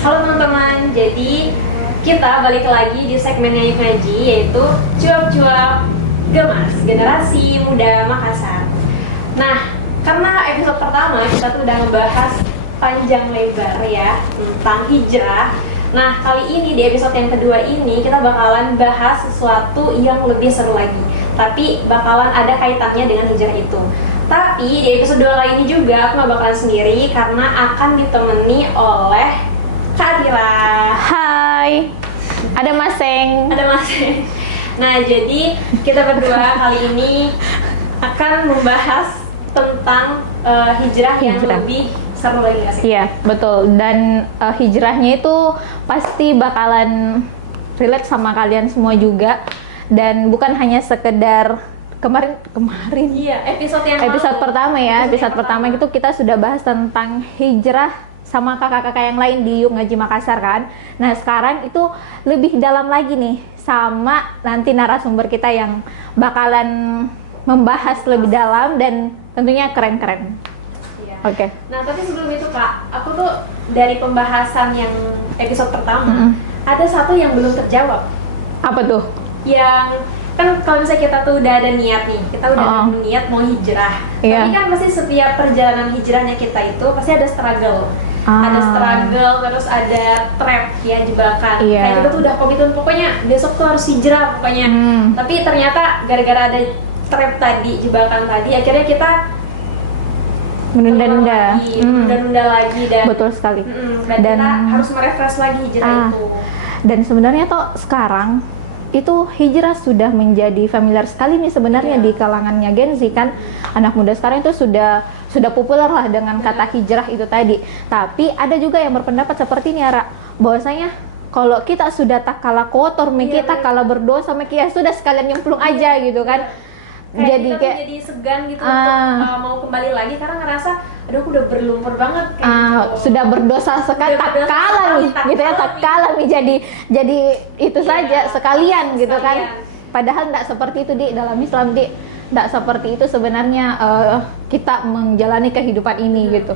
Halo teman-teman, jadi kita balik lagi di segmennya Yuk Ngaji, yaitu Cuap-Cuap Gemas Generasi Muda Makassar. Nah, karena episode pertama kita tuh udah ngebahas panjang lebar ya tentang hijrah. Nah, kali ini di episode yang kedua ini kita bakalan bahas sesuatu yang lebih seru lagi, tapi bakalan ada kaitannya dengan hijrah itu. Tapi di episode 2 kali ini juga aku gak bakalan sendiri karena akan ditemani oleh Kak Tira. Hai, ada Maseng. Ada Mas. Nah, jadi kita berdua kali ini akan membahas tentang hijrah yang lebih seru lagi nggak sih? Iya, betul. Dan hijrahnya itu pasti bakalan relate sama kalian semua juga. Dan bukan hanya sekedar kemarin. Iya, episode pertama ya. Episode pertama itu kita sudah bahas tentang hijrah sama kakak-kakak yang lain di Yuk Ngaji Makassar kan. Nah, sekarang itu lebih dalam lagi nih sama nanti narasumber kita yang bakalan membahas lebih dalam dan tentunya keren-keren. Iya. Oke. Nah, tapi sebelum itu Kak, aku tuh dari pembahasan yang episode pertama ada satu yang belum terjawab. Apa tuh? Yang kan kalau misalnya kita tuh udah ada niat nih, kita udah ada niat mau hijrah. Iya. Tapi kan pasti setiap perjalanan hijrahnya kita itu pasti ada struggle. Ada struggle, terus ada trap ya, jebakan. Iya. Kayak kita tuh udah komitmen pokoknya besok tuh harus hijrah pokoknya. Tapi ternyata gara-gara ada trap tadi, jebakan tadi, akhirnya kita menunda lagi dan betul sekali. Dan kita harus merefresh lagi hijrah itu. Dan sebenarnya toh sekarang itu hijrah sudah menjadi familiar sekali nih sebenarnya di kalangannya Gen Z kan. Anak muda sekarang itu sudah populer lah dengan kata hijrah itu tadi. Tapi ada juga yang berpendapat seperti ini Ara, bahwasanya kalau kita sudah tak kalah kotor, kita kalah berdosa, ya sudah sekalian nyemplung aja gitu kan. Jadi segan gitu untuk mau kembali lagi karena ngerasa aduh aku udah berlumpur banget gitu. Sudah berdosa sekali, tak kalah nih gitu ya, tak kalah nih jadi itu saja sekalian gitu kan. Padahal tidak seperti itu dalam Islam tidak seperti itu sebenarnya kita menjalani kehidupan ini gitu.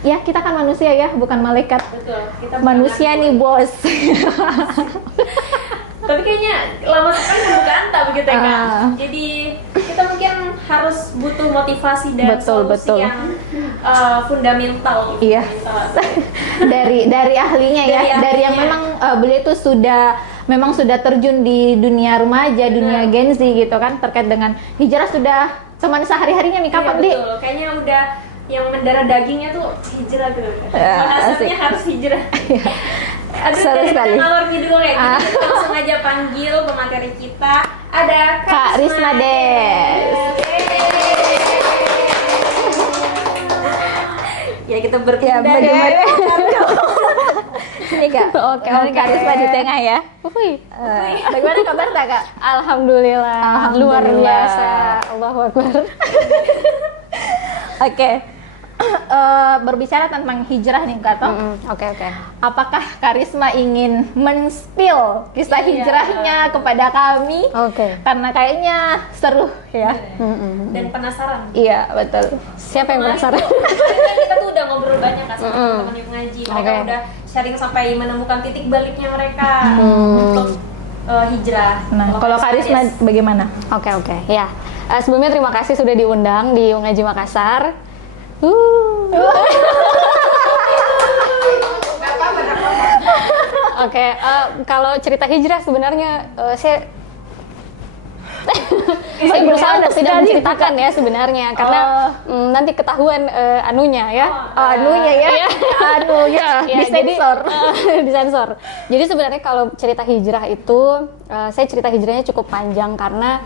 Ya, kita kan manusia ya, bukan malaikat. Betul, kita manusia nih bos. Tapi kayaknya lama sekali membuka anta begitu ya kan. Jadi kita mungkin harus butuh motivasi dan solusi yang fundamental. Iya. dari ahlinya ya, dari yang memang beliau itu memang sudah terjun di dunia remaja, dunia Gen Z gitu kan, terkait dengan hijrah sudah teman sehari-harinya nih kapan Di? Betul, kayaknya udah yang mendarah dagingnya tuh hijrah gitu. Bahasanya harus hijrah. Aduh, dari ngalor ngidul kayak gitu, kita langsung aja panggil pemateri kita. Ada Kak Risma Des. Ya, kita berpindah ya. Sini Kak. Oke, Kak Risma di tengah ya. Bagaimana kabar Kak? Alhamdulillah. Luar biasa. Allahu Akbar. Oke. Berbicara tentang hijrah nih Kak Toh. Oke. Apakah Karisma ingin men-spill kisah hijrahnya kepada kami? Oke. Karena kayaknya seru ya. Dan penasaran. Iya, betul. Siapa yang penasaran? Kita tuh udah ngobrol banyak kan sama teman-teman Yuk Ngaji. Mereka udah sharing sampai menemukan titik baliknya mereka untuk hijrah. Nah, kalau Karisma bagaimana? Oke. Ya. Sebelumnya terima kasih sudah diundang di Yuk Ngaji Makassar. Oke, kalau cerita hijrah sebenarnya saya berusaha untuk tidak menceritakan ya sebenarnya karena nanti ketahuan anunya ya. Disensor. Jadi sebenarnya kalau cerita hijrah itu saya cerita hijrahnya cukup panjang karena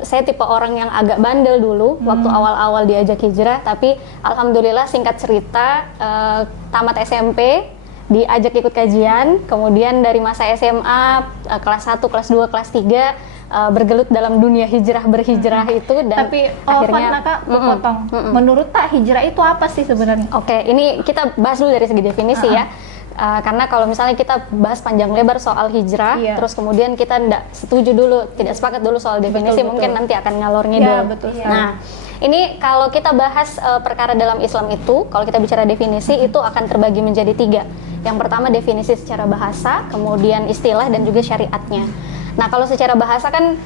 saya tipe orang yang agak bandel dulu waktu awal-awal diajak hijrah, tapi alhamdulillah singkat cerita tamat SMP diajak ikut kajian, kemudian dari masa SMA kelas 1, kelas 2, kelas 3 bergelut dalam dunia berhijrah itu dan tapi akhirnya Kak, potong. Menurut tak hijrah itu apa sih sebenarnya? Oke, ini kita bahas dulu dari segi definisi ya. Karena kalau misalnya kita bahas panjang lebar soal hijrah, Iya. terus kemudian kita tidak setuju dulu, tidak sepakat dulu soal definisi, Betul. mungkin nanti akan ngalor ngidul. Iya, betul sekali. Nah, ini kalau kita bahas perkara dalam Islam itu, kalau kita bicara definisi itu akan terbagi menjadi 3. Yang pertama definisi secara bahasa, kemudian istilah dan juga syariatnya. Nah, kalau secara bahasa kan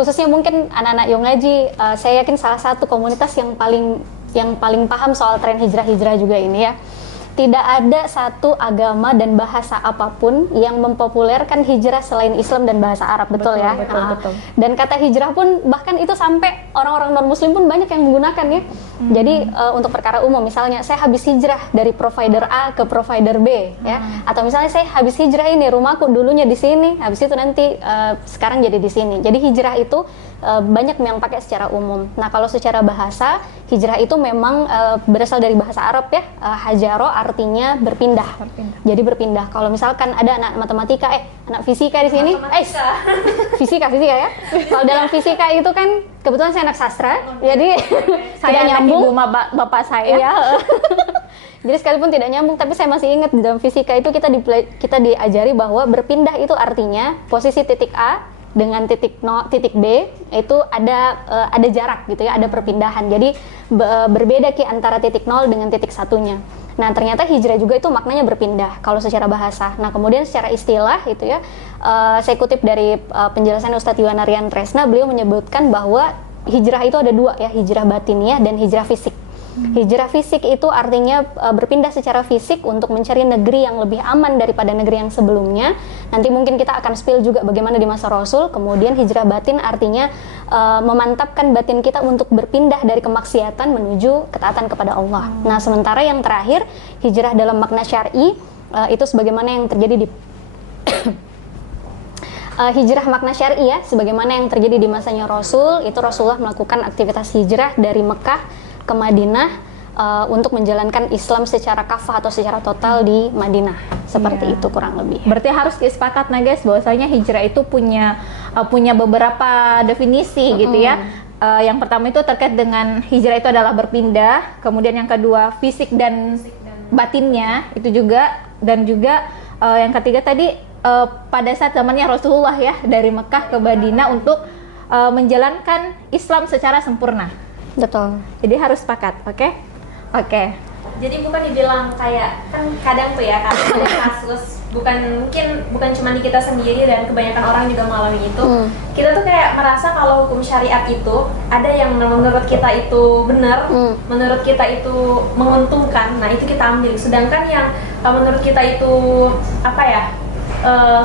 khususnya mungkin anak-anak yang ngaji, saya yakin salah satu komunitas yang paling paham soal tren hijrah-hijrah juga ini ya. Tidak ada satu agama dan bahasa apapun yang mempopulerkan hijrah selain Islam dan bahasa Arab, betul ya? Betul. Dan kata hijrah pun bahkan itu sampai orang-orang non-muslim pun banyak yang menggunakan ya. Jadi untuk perkara umum, misalnya saya habis hijrah dari provider A ke provider B ya. Atau misalnya saya habis hijrah ini, rumahku dulunya di sini, habis itu nanti sekarang jadi di sini. Jadi hijrah itu banyak yang pakai secara umum. Nah, kalau secara bahasa, hijrah itu memang berasal dari bahasa Arab ya. Hajaro artinya berpindah. Jadi berpindah. Kalau misalkan ada anak matematika, anak fisika di sini, fisika ya. Kalau dalam fisika itu kan kebetulan saya anak sastra, jadi Saya tidak anak nyambung. ibu bapak saya. Iya. Jadi sekalipun tidak nyambung, tapi saya masih ingat di dalam fisika itu kita diajari bahwa berpindah itu artinya posisi titik A dengan titik B itu ada jarak gitu ya, ada perpindahan. Jadi berbeda antara titik 0 dengan titik satunya. Nah, ternyata hijrah juga itu maknanya berpindah kalau secara bahasa. Nah, kemudian secara istilah itu ya, saya kutip dari penjelasan Ustadz Iwan Aryan Tresna, beliau menyebutkan bahwa hijrah itu ada 2 ya, hijrah batiniah dan hijrah fisik. Hijrah fisik itu artinya berpindah secara fisik untuk mencari negeri yang lebih aman daripada negeri yang sebelumnya. Nanti mungkin kita akan spill juga bagaimana di masa Rasul. Kemudian hijrah batin artinya memantapkan batin kita untuk berpindah dari kemaksiatan menuju ketaatan kepada Allah. Nah, sementara yang terakhir, hijrah dalam makna syar'i itu sebagaimana yang terjadi di hijrah makna syar'i ya, sebagaimana yang terjadi di masanya Rasul. Itu Rasulullah melakukan aktivitas hijrah dari Mekah ke Madinah untuk menjalankan Islam secara kafah atau secara total di Madinah. Seperti itu kurang lebih. Berarti harus sepakat nah guys, bahwasanya hijrah itu punya beberapa definisi gitu ya. Yang pertama itu terkait dengan hijrah itu adalah berpindah, kemudian yang kedua fisik dan batinnya itu juga, dan juga yang ketiga tadi pada saat zamannya Rasulullah ya, dari Mekah ke Madinah untuk menjalankan Islam secara sempurna. Betul. Jadi harus sepakat, oke? Oke. Jadi bukan dibilang kayak, kan kadang tuh ya, kadang ada kasus bukan cuma di kita sendiri dan kebanyakan orang juga mengalami itu. Kita tuh kayak merasa kalau hukum syariat itu ada yang menurut kita itu benar, menurut kita itu menguntungkan, nah itu kita ambil. Sedangkan yang menurut kita itu apa ya,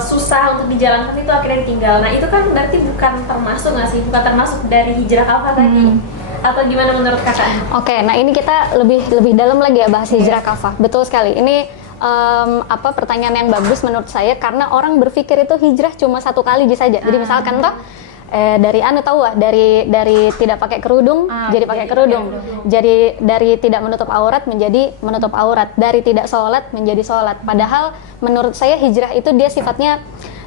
susah untuk dijalankan itu akhirnya ditinggal. Nah itu kan berarti bukan termasuk nggak sih? Bukan termasuk dari hijrah apa tadi? Atau gimana menurut kakak? Oke, nah ini kita lebih dalam lagi ya bahas hijrah kafah. Betul sekali. Ini pertanyaan yang bagus menurut saya, karena orang berpikir itu hijrah cuma satu kali saja. Jadi misalkan toh dari tahu dari tidak pakai kerudung jadi pakai kerudung. Jadi dari tidak menutup aurat menjadi menutup aurat. Dari tidak sholat menjadi sholat. Padahal menurut saya hijrah itu dia sifatnya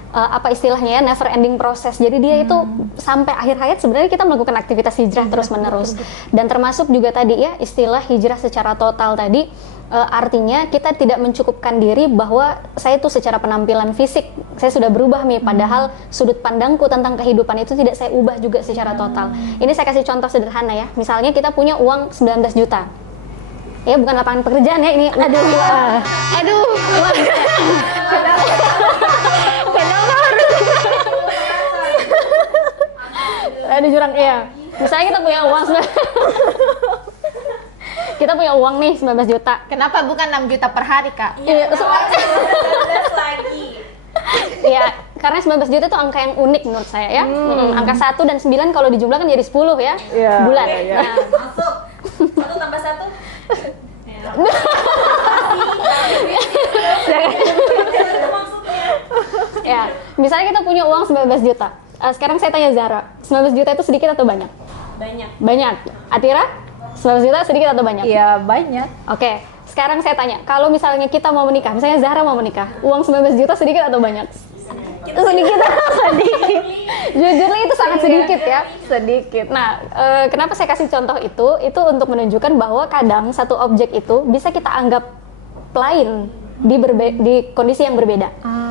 apa istilahnya ya, never ending proses. Jadi dia itu sampai akhir hayat sebenarnya kita melakukan aktivitas hijrah terus menerus. Dan termasuk juga tadi ya istilah hijrah secara total tadi, artinya kita tidak mencukupkan diri bahwa saya itu secara penampilan fisik saya sudah berubah nih, padahal sudut pandangku tentang kehidupan itu tidak saya ubah juga secara total. Ini saya kasih contoh sederhana ya. Misalnya kita punya uang 19 juta. Ya bukan lapangan pekerjaan ya ini. Aduh. Ada jurang ya. Misalnya kita punya uang kita punya uang nih 19 juta. Kenapa bukan 6 juta per hari, Kak? Iya, 19 lagi. Iya, karena 19 juta itu angka yang unik menurut saya ya. Angka 1 dan 9 kalau dijumlahkan jadi 10 ya. Bulan. Iya. Nah, Masuk. 1 tambah 1. Ya, misalnya kita punya uang 19 juta. Sekarang saya tanya Zara, 19 juta itu sedikit atau banyak? Banyak. Banyak. Atira? 19 juta sedikit atau banyak? Iya, banyak. Oke, sekarang saya tanya, kalau misalnya kita mau menikah, misalnya Zahra mau menikah, uang 19 juta sedikit atau banyak? Sedikit. Jujur itu sangat sedikit ya. Sedikit. Nah, kenapa saya kasih contoh itu untuk menunjukkan bahwa kadang satu objek itu bisa kita anggap lain di kondisi yang berbeda.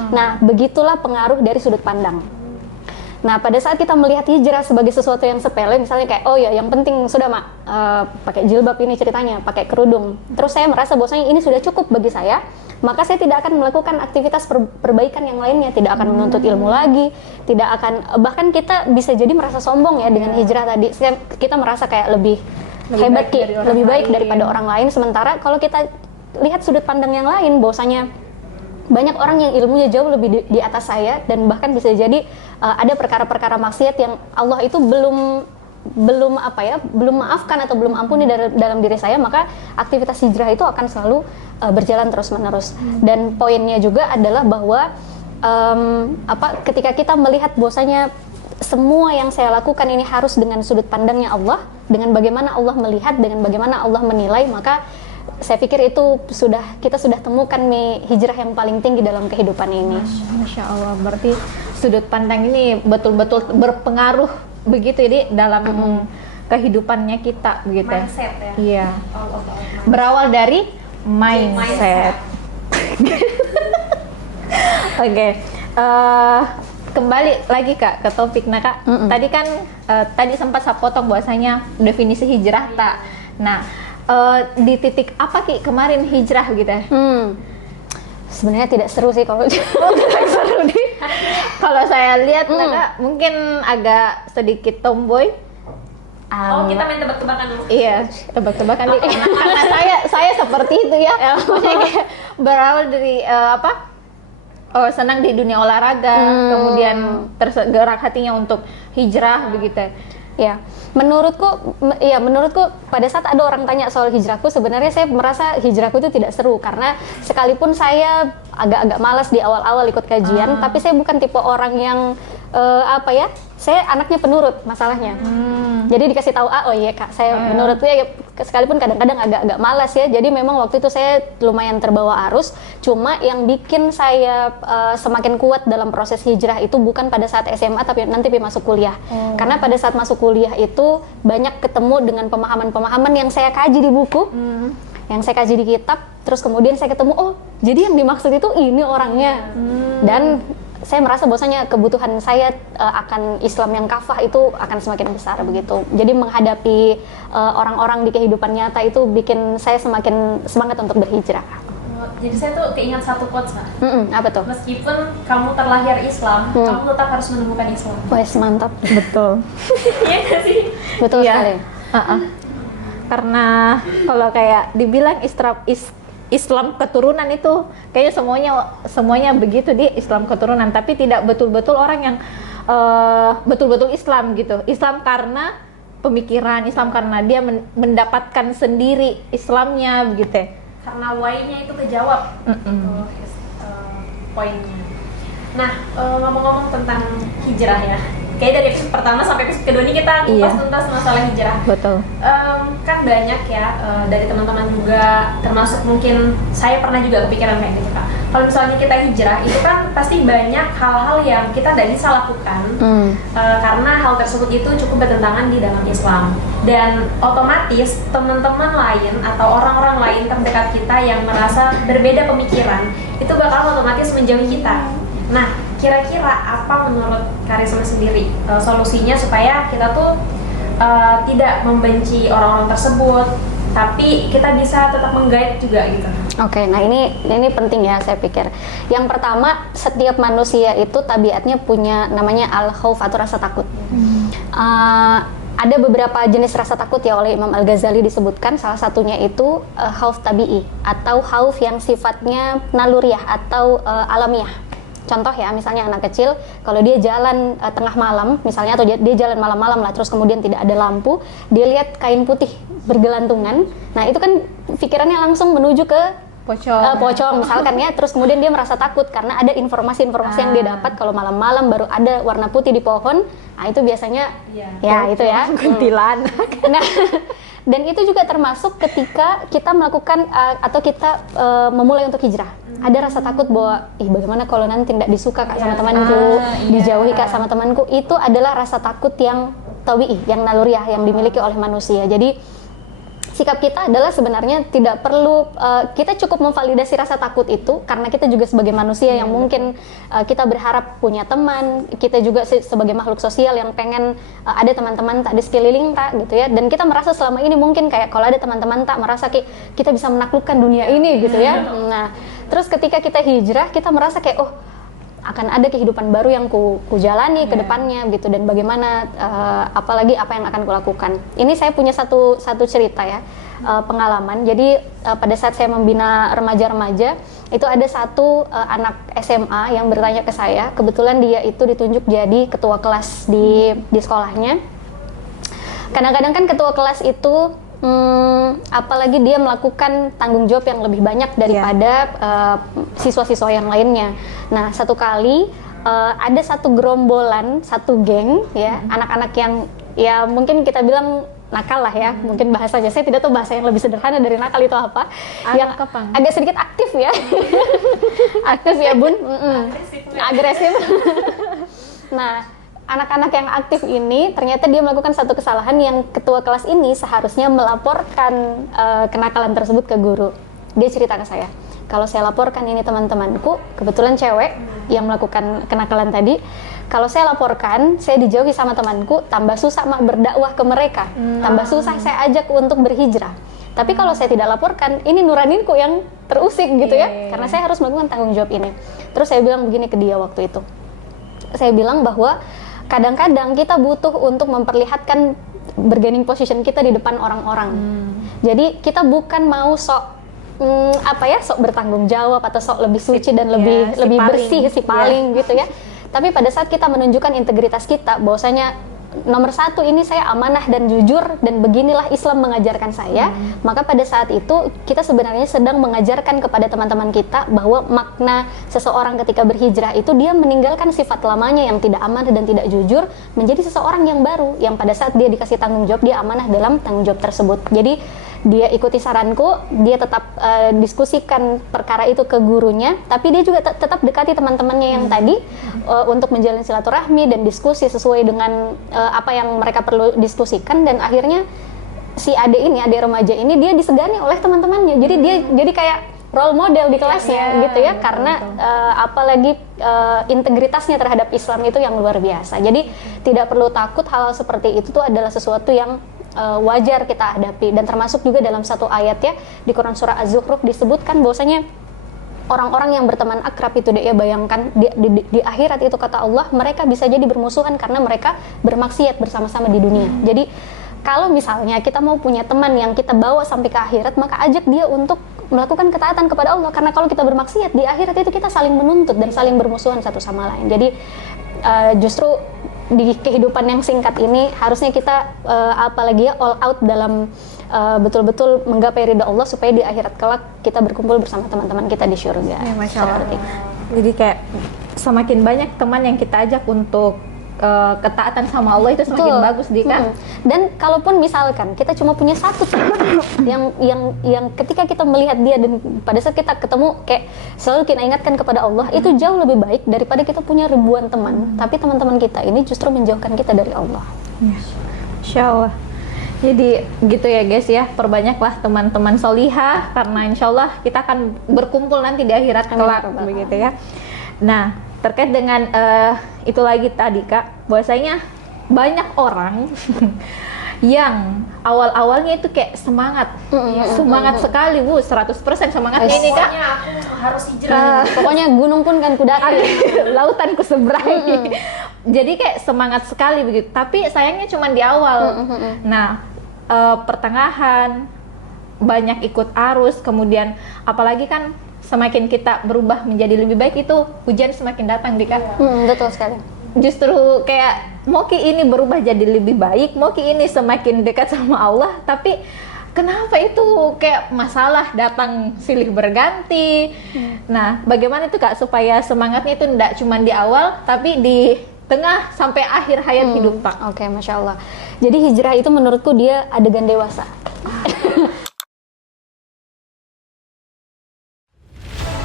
Nah, begitulah pengaruh dari sudut pandang. Nah, pada saat kita melihat hijrah sebagai sesuatu yang sepele, misalnya kayak, oh ya, yang penting sudah mak pakai jilbab ini ceritanya, pakai kerudung. Terus saya merasa bahwasanya ini sudah cukup bagi saya, maka saya tidak akan melakukan aktivitas perbaikan yang lainnya, tidak akan menuntut ilmu lagi, tidak akan, bahkan kita bisa jadi merasa sombong ya dengan hijrah tadi. Kita merasa kayak lebih hebat, lebih baik daripada orang lain. Sementara kalau kita lihat sudut pandang yang lain, bahwasanya banyak orang yang ilmunya jauh lebih di atas saya, dan bahkan bisa jadi ada perkara-perkara maksiat yang Allah itu belum maafkan atau belum ampuni dalam diri saya, maka aktivitas hijrah itu akan selalu berjalan terus-menerus. Dan poinnya juga adalah bahwa ketika kita melihat bahwasanya semua yang saya lakukan ini harus dengan sudut pandangnya Allah, dengan bagaimana Allah melihat, dengan bagaimana Allah menilai, maka saya pikir itu kita sudah temukan hijrah yang paling tinggi dalam kehidupan ini. Masya Allah, berarti sudut pandang ini betul-betul berpengaruh begitu jadi dalam kehidupannya kita begitu. Mindset ya. Iya. Berawal dari mindset. Oke. Kembali lagi Kak ke topik. Nah Kak, tadi kan tadi sempat saya potong bahwasanya definisi hijrah tak. Nah, di titik apa Ki kemarin hijrah gitu ya? Sebenarnya tidak seru sih kalau seru nih. Kalau saya lihat Kak mungkin agak sedikit tomboy. Kita main tebak-tebakan dulu. Iya, tebak-tebakan nih. Karena saya seperti itu ya. Maksudnya kayak berawal dari senang di dunia olahraga, kemudian tergerak hatinya untuk hijrah begitu. Ya, menurutku pada saat ada orang tanya soal hijrahku, sebenarnya saya merasa hijrahku itu tidak seru, karena sekalipun saya agak-agak malas di awal-awal ikut kajian, tapi saya bukan tipe orang yang saya anaknya penurut masalahnya. Jadi dikasih tahu oh iya Kak, saya menurut ya sekalipun kadang-kadang agak-agak malas ya. Jadi memang waktu itu saya lumayan terbawa arus. Cuma yang bikin saya semakin kuat dalam proses hijrah itu bukan pada saat SMA, tapi nanti masuk kuliah. Karena pada saat masuk kuliah itu banyak ketemu dengan pemahaman-pemahaman yang saya kaji di buku, yang saya kaji di kitab. Terus kemudian saya ketemu, oh jadi yang dimaksud itu ini orangnya. Dan saya merasa bahwasanya kebutuhan saya akan Islam yang kafah itu akan semakin besar begitu. Jadi menghadapi orang-orang di kehidupan nyata itu bikin saya semakin semangat untuk berhijrah. Jadi saya tuh keingat satu quotes Mbak. Apa tuh? Meskipun kamu terlahir Islam, kamu tetap harus menemukan Islam. Wes mantap. Betul. Iya nggak sih? Betul sekali. Karena kalau kayak dibilang Islam keturunan itu kayaknya semuanya begitu di Islam keturunan, tapi tidak betul-betul orang yang betul-betul Islam gitu. Islam karena pemikiran, Islam karena dia mendapatkan sendiri Islamnya begitu. Karena why-nya itu kejawab. Poinnya. Nah, ngomong-ngomong tentang hijrah ya. Kayak dari episode pertama sampai episode kedua ini kita kupas tuntas masalah hijrah. Betul. Kan banyak ya dari teman-teman juga, termasuk mungkin saya pernah juga kepikiran kayak gitu Kak. Kalau misalnya kita hijrah itu kan pasti banyak hal-hal yang kita tidak bisa lakukan karena hal tersebut itu cukup bertentangan di dalam Islam. Dan otomatis teman-teman lain atau orang-orang lain terdekat kita yang merasa berbeda pemikiran itu bakal otomatis menjauhi kita. Nah, kira-kira apa menurut Karisma sendiri solusinya supaya kita tuh tidak membenci orang-orang tersebut, tapi kita bisa tetap meng-guide juga gitu? Oke, nah ini penting ya saya pikir. Yang pertama, setiap manusia itu tabiatnya punya namanya al-khauf atau rasa takut. Ada beberapa jenis rasa takut ya oleh Imam Al-Ghazali disebutkan, salah satunya itu khauf tabi'i atau khauf yang sifatnya naluriah atau alamiah. Contoh ya, misalnya anak kecil, kalau dia jalan tengah malam, misalnya, atau dia jalan malam-malam lah, terus kemudian tidak ada lampu, dia lihat kain putih bergelantungan, nah itu kan pikirannya langsung menuju ke pocong misalkan ya, terus kemudian dia merasa takut karena ada informasi-informasi yang dia dapat kalau malam-malam baru ada warna putih di pohon, nah itu biasanya itu ya kuntilanak. Nah, dan itu juga termasuk ketika kita melakukan atau kita memulai untuk hijrah. Ada rasa takut bahwa bagaimana kalau nanti tidak disuka Kak sama temanku, dijauhi Kak sama temanku. Itu adalah rasa takut yang tabi'i, yang naluriah, yang dimiliki oleh manusia. Jadi sikap kita adalah sebenarnya tidak perlu kita cukup memvalidasi rasa takut itu karena kita juga sebagai manusia yang mungkin kita berharap punya teman, kita juga sebagai makhluk sosial yang pengen ada teman-teman tak di sekeliling tak gitu ya, dan kita merasa selama ini mungkin kayak kalau ada teman-teman tak merasa kita bisa menaklukkan dunia ini gitu ya. Nah, terus ketika kita hijrah kita merasa kayak akan ada kehidupan baru yang ku jalani ke depannya gitu, dan bagaimana apalagi apa yang akan kulakukan. Ini saya punya satu cerita ya, pengalaman. Jadi pada saat saya membina remaja-remaja itu ada satu anak SMA yang bertanya ke saya, kebetulan dia itu ditunjuk jadi ketua kelas di sekolahnya. Kadang-kadang kan ketua kelas itu apalagi dia melakukan tanggung jawab yang lebih banyak daripada siswa-siswa yang lainnya. Nah, satu kali ada satu gerombolan, satu geng ya, anak-anak yang ya mungkin kita bilang nakal lah ya, mungkin bahasanya, saya tidak tahu bahasa yang lebih sederhana dari nakal itu apa, yang agak sedikit aktif ya. Aktif ya Bun, agresif. Nah, anak-anak yang aktif ini ternyata dia melakukan satu kesalahan yang ketua kelas ini seharusnya melaporkan kenakalan tersebut ke guru. Dia cerita ke saya, kalau saya laporkan ini teman-temanku, kebetulan cewek yang melakukan kenakalan tadi, kalau saya laporkan, saya dijauhi sama temanku, tambah susah berdakwah ke mereka, tambah susah saya ajak untuk berhijrah. Tapi kalau saya tidak laporkan, ini nuraninku yang terusik gitu ya, karena saya harus melakukan tanggung jawab ini. Terus saya bilang begini ke dia waktu itu, saya bilang bahwa kadang-kadang kita butuh untuk memperlihatkan bargaining position kita di depan orang-orang. Jadi kita bukan mau sok sok bertanggung jawab atau sok lebih suci dan lebih bersih, si paling gitu ya. Tapi pada saat kita menunjukkan integritas kita, bahwasanya nomor satu ini saya amanah dan jujur dan beginilah Islam mengajarkan saya, maka pada saat itu kita sebenarnya sedang mengajarkan kepada teman-teman kita bahwa makna seseorang ketika berhijrah itu dia meninggalkan sifat lamanya yang tidak amanah dan tidak jujur, menjadi seseorang yang baru, yang pada saat dia dikasih tanggung jawab dia amanah dalam tanggung jawab tersebut. Jadi dia ikuti saranku, dia tetap diskusikan perkara itu ke gurunya, tapi dia juga tetap dekati teman-temannya yang tadi untuk menjalin silaturahmi dan diskusi sesuai dengan apa yang mereka perlu diskusikan, dan akhirnya si adik remaja ini dia disegani oleh teman-temannya. Jadi dia jadi kayak role model di kelasnya gitu ya, karena apalagi integritasnya terhadap Islam itu yang luar biasa. Jadi tidak perlu takut, hal seperti itu tuh adalah sesuatu yang wajar kita hadapi, dan termasuk juga dalam satu ayat ya di Quran surah Az-Zukhruf disebutkan bahwasanya orang-orang yang berteman akrab itu dia bayangkan di akhirat itu kata Allah mereka bisa jadi bermusuhan karena mereka bermaksiat bersama-sama di dunia. Jadi kalau misalnya kita mau punya teman yang kita bawa sampai ke akhirat, maka ajak dia untuk melakukan ketaatan kepada Allah, karena kalau kita bermaksiat di akhirat itu kita saling menuntut dan saling bermusuhan satu sama lain. Jadi justru di kehidupan yang singkat ini harusnya kita apalagi ya all out dalam betul-betul menggapai ridha Allah supaya di akhirat kelak kita berkumpul bersama teman-teman kita di surga. Ya, Masya Allah. Jadi kayak semakin banyak teman yang kita ajak untuk ketaatan sama Allah itu semakin bagus Dika. Dan kalaupun misalkan kita cuma punya satu teman yang ketika kita melihat dia dan pada saat kita ketemu kayak selalu kita ingatkan kepada Allah, itu jauh lebih baik daripada kita punya ribuan teman tapi teman-teman kita ini justru menjauhkan kita dari Allah. Insya Allah. Jadi gitu ya guys ya, perbanyaklah teman-teman solihah karena insya Allah kita akan berkumpul nanti di akhirat kelak begitu ya. Nah, terkait dengan itu lagi tadi Kak, bahwasanya banyak orang yang awal-awalnya itu kayak semangat sekali, 100% semangatnya ini Kak. Pokoknya aku harus hijrah. Pokoknya gunung pun kan kudaki, lautan ku seberangi. Jadi kayak semangat sekali begitu. Tapi sayangnya cuma di awal. Nah, pertengahan banyak ikut arus, kemudian apalagi kan semakin kita berubah menjadi lebih baik itu hujan semakin datang Dika. Betul sekali. Justru kayak mau ki ini berubah jadi lebih baik, mau ki ini semakin dekat sama Allah, tapi kenapa itu kayak masalah datang silih berganti. Nah, bagaimana itu Kak supaya semangatnya itu tidak cuma di awal tapi di tengah sampai akhir hayat hidup Pak? Oke, Masya Allah. Jadi hijrah itu menurutku dia adegan dewasa.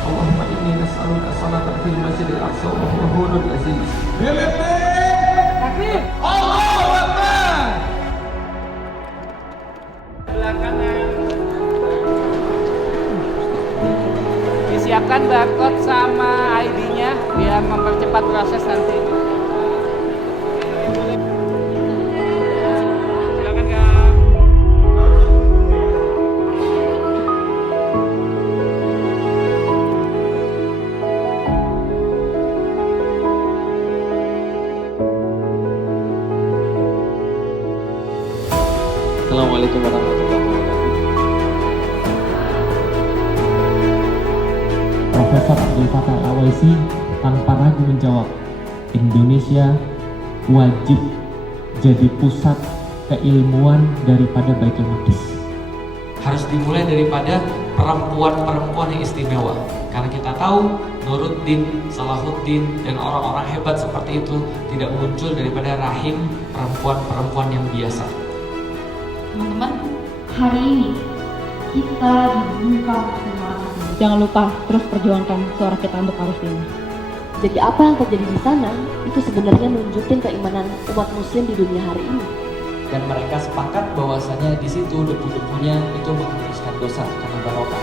Allahumma inni nas'aluka salatan fil masjidil aqsa wa huwa hurul aziz. Takbir! Allahu Akbar! Belakangan Siapkan barcode sama ID-nya biar mempercepat proses nanti. Silakan Kak. Assalamualaikum warahmatullahi wabarakatuh. Profesor Abdul Fattah Al-Awaisi tanpa ragu menjawab, Indonesia wajib jadi pusat keilmuan daripada Baitul Maqdis. Harus dimulai daripada perempuan-perempuan yang istimewa. Karena kita tahu Nuruddin, Salahuddin, dan orang-orang hebat seperti itu tidak muncul daripada rahim perempuan-perempuan yang biasa. Teman-teman, hari ini kita dibungkam suara. Jangan lupa terus perjuangkan suara kita untuk Palestina. Jadi apa yang terjadi di sana itu sebenarnya nunjukin keimanan umat muslim di dunia hari ini. Dan mereka sepakat bahwasanya di situ debu-debunya itu menghapuskan dosa karena barokah.